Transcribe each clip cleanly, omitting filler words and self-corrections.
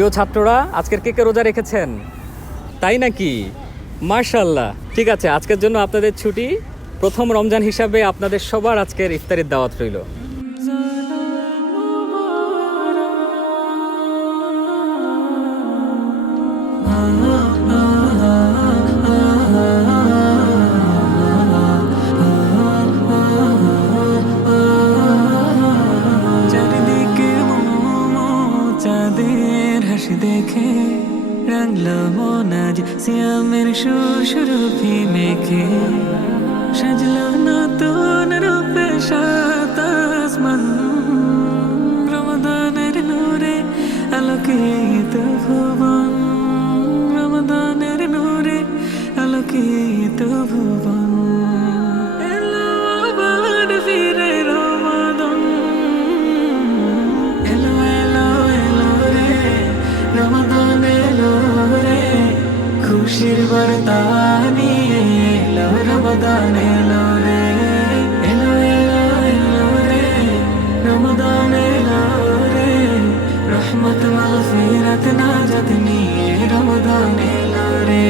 প্রিয় ছাত্ররা, আজকের কে কে রোজা রেখেছেন? তাই নাকি? মাশাআল্লাহ। ঠিক আছে, আজকের জন্য আপনাদের ছুটি। প্রথম রমজান হিসাবে আপনাদের সবার আজকের ইফতারির দাওয়াত রইল। চারিদিকে চাঁদের হাসি দেখে রাঙলো মন আজ সিয়ামের সুরভি মেখে, সাজলো নতুন রূপে সাত আসমান, রমাদানের নূরে আলোকিত ভুবন, রমাদানের নূরে আলোকিত ভুবন। এলো আবার ফিরে রমাদান, এলো এলো এলো রে রমাদান, এলো রে খুশির বার্তা নিয়ে এলো রমাদান, এলো রে এলো এলো এলো রে রমাদান, এলো রে রহমত মাগফিরাত নাজাত নিয়ে রমাদান, এলো রে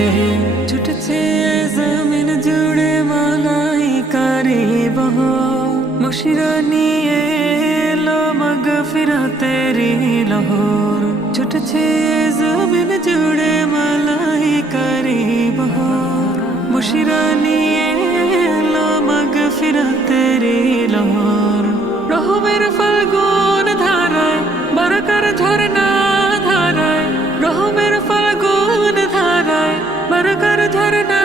ছুটছে জমিন জুড়ে মালাইকারি বহর, মুশিরা নিয়ে এলো মাগফিরাতেরি লহর, ছুটছে জমিন জুড়ে মালাইকারি বহর, মুশিরা নিয়ে এলো মাগফিরাতেরি লহর। রহমের ফাল্গুন ধারায় বারাকার ঝরনা ধারায়, রহমের ফাল্গুন ধারায় বারাকার ঝরনা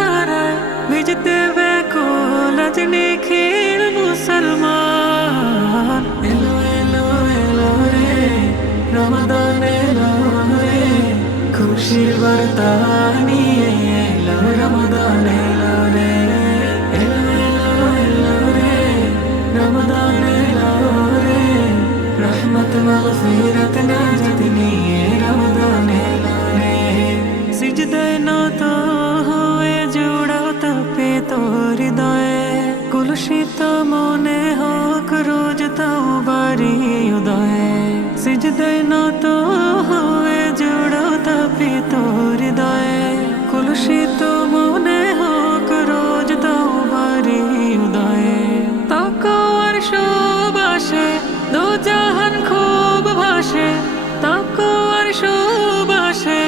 ধারায়, ভিজতে ব্যাকুল আজ নিখিল মুসলমান। এলো এলো এলো রে রমাদান, এলো রে খুশির বার্তা নিয়ে এলো রমাদান, এলো রে এলো এলো এলো রে রমাদান, এলো রে রহমত মাগফিরাত নাজাত নিয়ে রমাদান, এলো রে সিজদায় নত হয়ে জুড়াও তাপে তোর হৃদয়ে, কুলসিত মনে হোক রোজ তাওবারি উদয়ে, সিজদায় নত হয়ে জুড়াও তাপে তোর হৃদয়ে, কুলসিত মনে হোক রোজ তাওবারি উদয়ে। তাকওয়ার সুবাসে দো জাহান খুব ভাসে, তাকওয়ার সুবাসে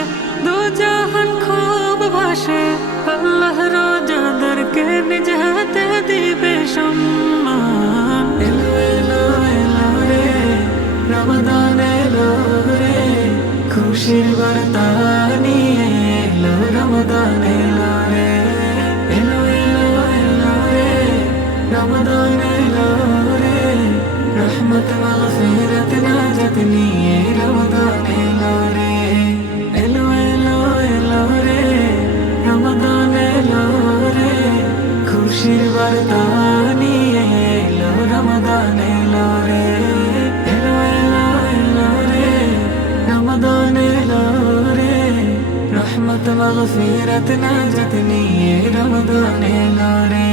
দো জাহান খুব ভাসে, আল্লাহ রোজাদারকে নিজ হাতে দিবে সম্মান। এলো এলো এলো রে রমাদান, এলো রে খুশির বার্তা নিয়ে এলো রমাদান, এলো রে এলো এলো এলো রে রমাদান, এলো রে রহমত মাগফিরাত নাজাত নিয়ে রমাদান, এলো রে এলো এলো এলো রে রমাদান, এলো রে খুশির বার্তা নিয়ে এলো রমাদান, এলো রে এলো এলো এলো রে রমাদান, এলো রে রহমত মাগফিরাত নাজাত নিয়ে রমাদান, এলো রে।